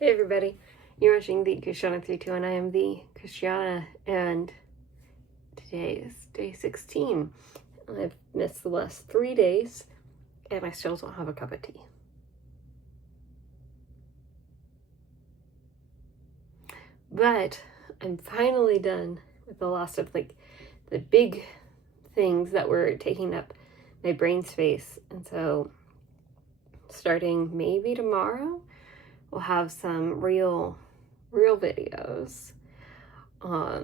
Hey everybody, you're watching the Christiana32 and I am the Christiana, and today is day 16. I've missed the last 3 days and I still don't have a cup of tea. But I'm finally done with the last of the big things that were taking up my brain space, and so starting maybe tomorrow we'll have some real videos. I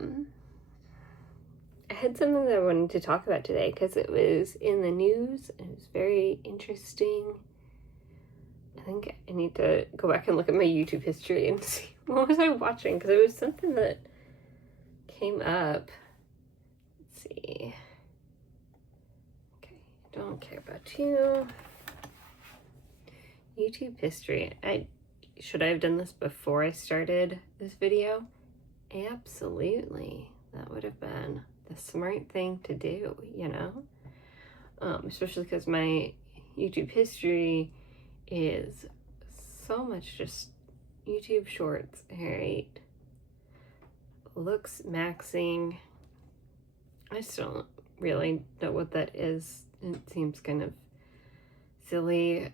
had something that I wanted to talk about today because it was in the news and it was very interesting. I think I need to go back and look at my YouTube history and see what was I watching, because it was something that came up. Let's see. Okay, I don't care about you. YouTube history. Should I have done this before I started this video? Absolutely. That would have been the smart thing to do, you know? Especially because my YouTube history is so much just YouTube shorts. Alright. Looks maxing. I still don't really know what that is. It seems kind of silly.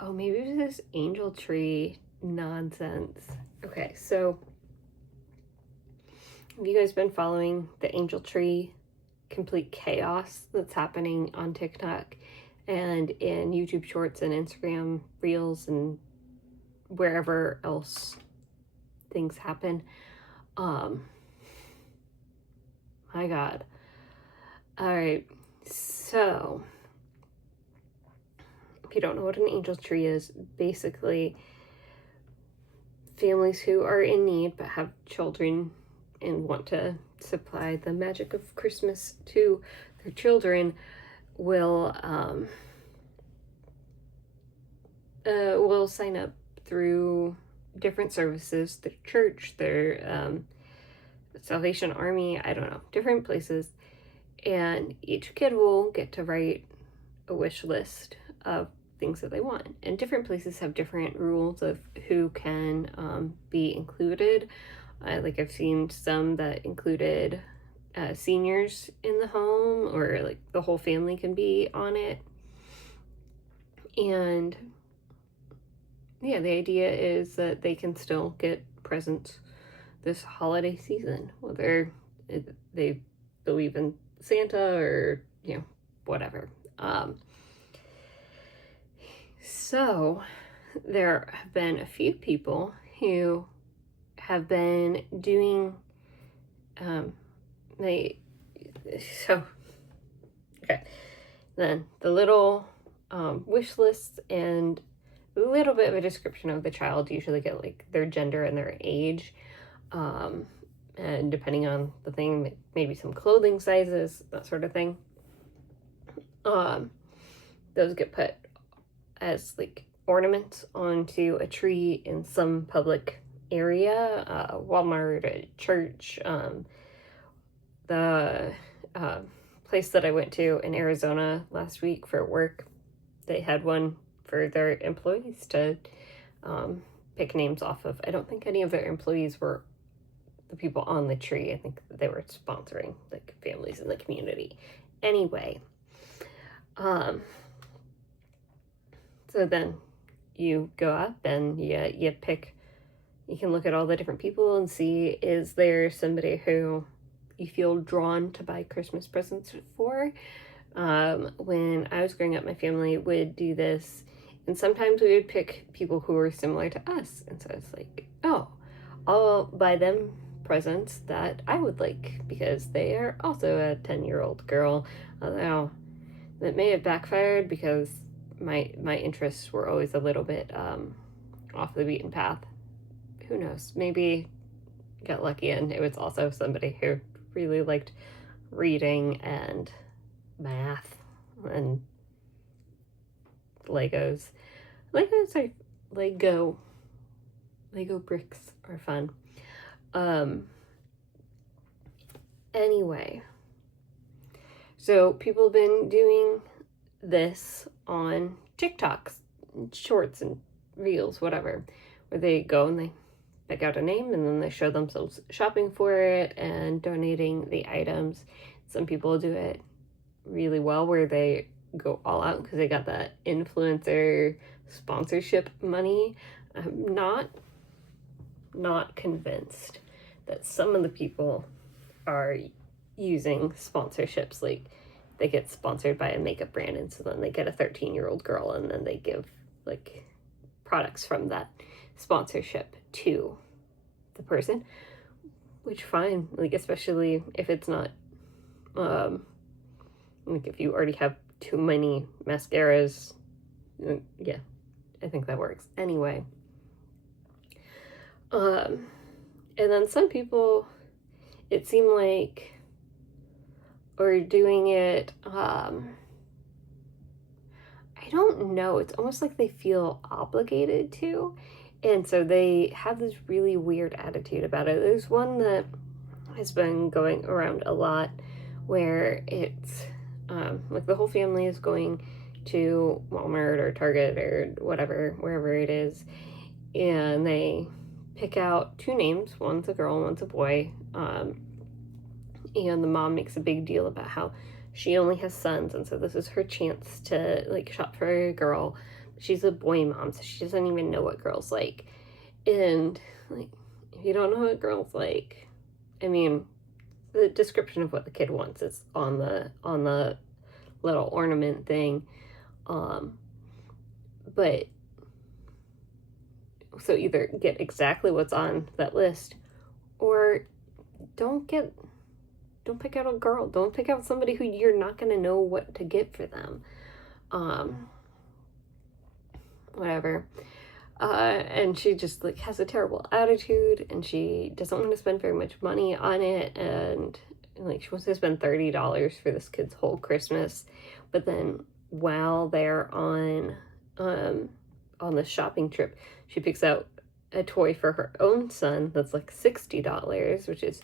Oh, maybe it was this angel tree nonsense. Okay, so have you guys been following the angel tree complete chaos that's happening on TikTok and in YouTube shorts and Instagram reels and wherever else things happen? My God. All right, so if you don't know what an angel tree is, basically families who are in need but have children and want to supply the magic of Christmas to their children will sign up through different services, their church, their Salvation Army, I don't know, different places, and each kid will get to write a wish list of things that they want, and different places have different rules of who can be included. I've seen some that included seniors in the home, or the whole family can be on it. And yeah, the idea is that they can still get presents this holiday season, whether they believe in Santa or, whatever. So there have been a few people who have been doing okay, then the little wish lists and a little bit of a description of the child. Usually get their gender and their age, and depending on the thing, maybe some clothing sizes, that sort of thing. Those get put as ornaments onto a tree in some public area, Walmart, a church. The place that I went to in Arizona last week for work, they had one for their employees to pick names off of. I don't think any of their employees were the people on the tree. I think they were sponsoring families in the community. Anyway, so then you go up and you pick. You can look at all the different people and see, is there somebody who you feel drawn to buy Christmas presents for? When I was growing up, my family would do this, and sometimes we would pick people who were similar to us, and so it's oh, I'll buy them presents that I would like because they are also a 10-year-old girl. Although that may have backfired because my interests were always a little bit off the beaten path. Who knows? Maybe got lucky and it was also somebody who really liked reading and math and Legos. Lego bricks are fun. Anyway, so people have been doing this on TikToks, shorts, and reels, whatever, where they go and they pick out a name and then they show themselves shopping for it and donating the items. Some people do it really well where they go all out because they got that influencer sponsorship money. I'm not convinced that some of the people are using sponsorships, like they get sponsored by a makeup brand and so then they get a 13-year-old girl and then they give like products from that sponsorship to the person, which fine, like especially if it's not like if you already have too many mascaras, yeah, I think that works anyway. And then some people, it seemed like, are doing it, I don't know, it's almost like they feel obligated to, and so they have this really weird attitude about it. There's one that has been going around a lot where it's like the whole family is going to Walmart or Target or whatever, wherever it is, and they pick out two names. One's a girl, one's a boy. And the mom makes a big deal about how she only has sons, and so this is her chance to like shop for a girl. She's a boy mom, so she doesn't even know what girls like. And like, if you don't know what girls like, I mean, the description of what the kid wants is on the little ornament thing. But so either get exactly what's on that list, or don't pick out a girl. Don't pick out somebody who you're not going to know what to get for them. Whatever. And she just like has a terrible attitude, and she doesn't want to spend very much money on it, and like she wants to spend $30 for this kid's whole Christmas. But then while they're on the shopping trip, she picks out a toy for her own son that's like $60, which is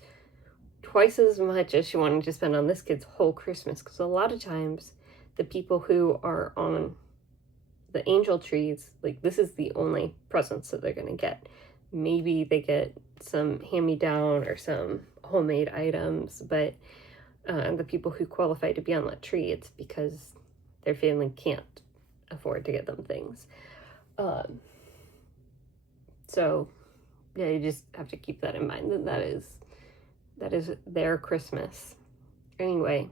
twice as much as she wanted to spend on this kid's whole Christmas. Because a lot of times the people who are on the angel trees, like this is the only presents that they're gonna get. Maybe they get some hand-me-down or some homemade items, but the people who qualify to be on that tree, it's because their family can't afford to get them things. So yeah, you just have to keep that in mind, that is their Christmas. Anyway,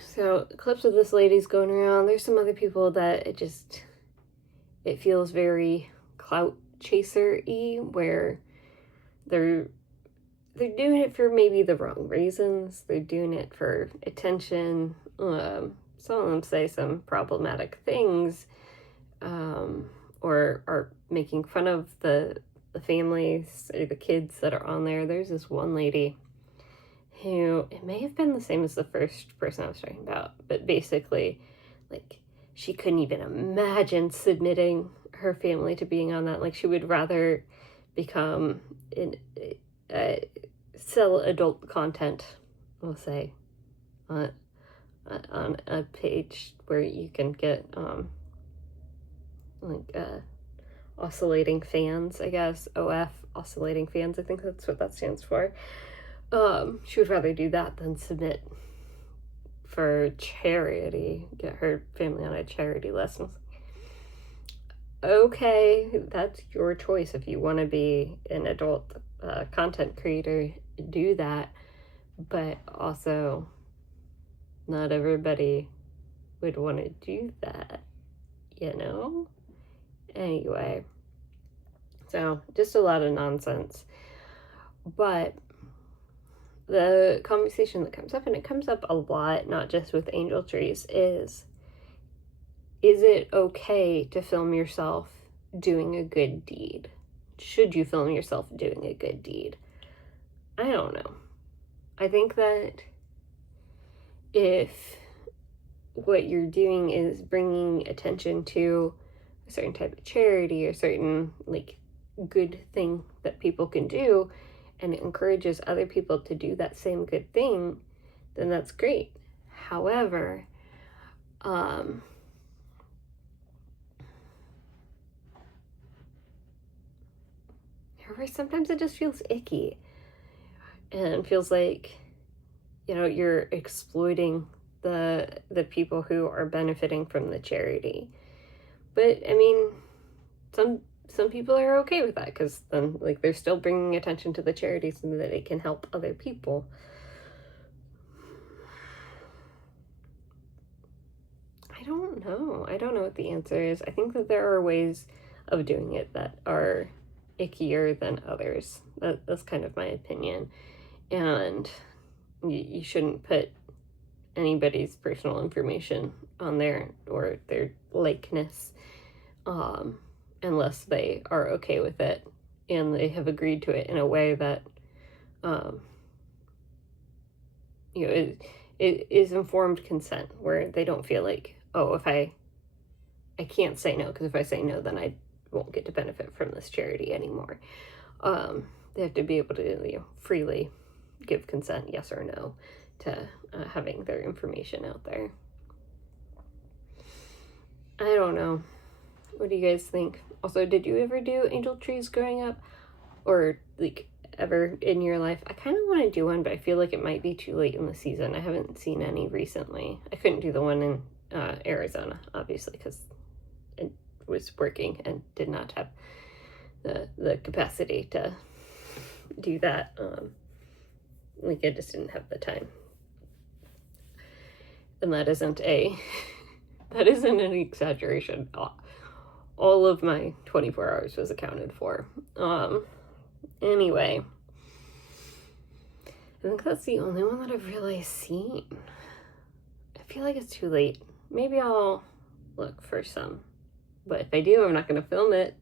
so clips of this lady's going around. There's some other people that it feels very clout chaser-y, where they're doing it for maybe the wrong reasons. They're doing it for attention. Some of them say some problematic things, or are making fun of the families or the kids that are on there. There's this one lady who, it may have been the same as the first person I was talking about, but basically, like, she couldn't even imagine submitting her family to being on that. Like, she would rather become sell adult content, we'll say, on a page where you can get oscillating fans, I guess. OF, oscillating fans, I think that's what that stands for. She would rather do that than submit for charity, get her family on a charity list. Okay, that's your choice. If you want to be an adult content creator, do that. But also, not everybody would want to do that, you know? Anyway, so just a lot of nonsense. But the conversation that comes up, and it comes up a lot, not just with angel trees, is it okay to film yourself doing a good deed? Should you film yourself doing a good deed? I don't know. I think that if what you're doing is bringing attention to a certain type of charity or certain like good thing that people can do, and it encourages other people to do that same good thing, then that's great. However, or sometimes it just feels icky and feels like, you know, you're exploiting the people who are benefiting from the charity. But I mean, some people are okay with that because then, like, they're still bringing attention to the charity so that they can help other people. I don't know. I don't know what the answer is. I think that there are ways of doing it that are ickier than others. That's kind of my opinion. And you shouldn't put anybody's personal information on there or their likeness unless they are okay with it and they have agreed to it in a way that you know, it is informed consent, where they don't feel like, oh, if I can't say no, because if I say no, then I won't get to benefit from this charity anymore. They have to be able to, you know, freely give consent, yes or no, to having their information out there. I don't know. What do you guys think? Also, did you ever do angel trees growing up? Or, like, ever in your life? I kind of want to do one, but I feel like it might be too late in the season. I haven't seen any recently. I couldn't do the one in Arizona, obviously, because I was working and did not have the capacity to do that. Like, I just didn't have the time. And that isn't an exaggeration. All of my 24 hours was accounted for. Anyway, I think that's the only one that I've really seen. I feel like it's too late. Maybe I'll look for some. But if I do, I'm not going to film it.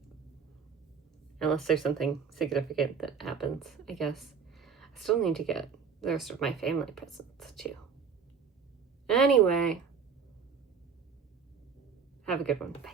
Unless there's something significant that happens, I guess. I still need to get the rest of my family presents, too. Anyway, have a good one. Bye.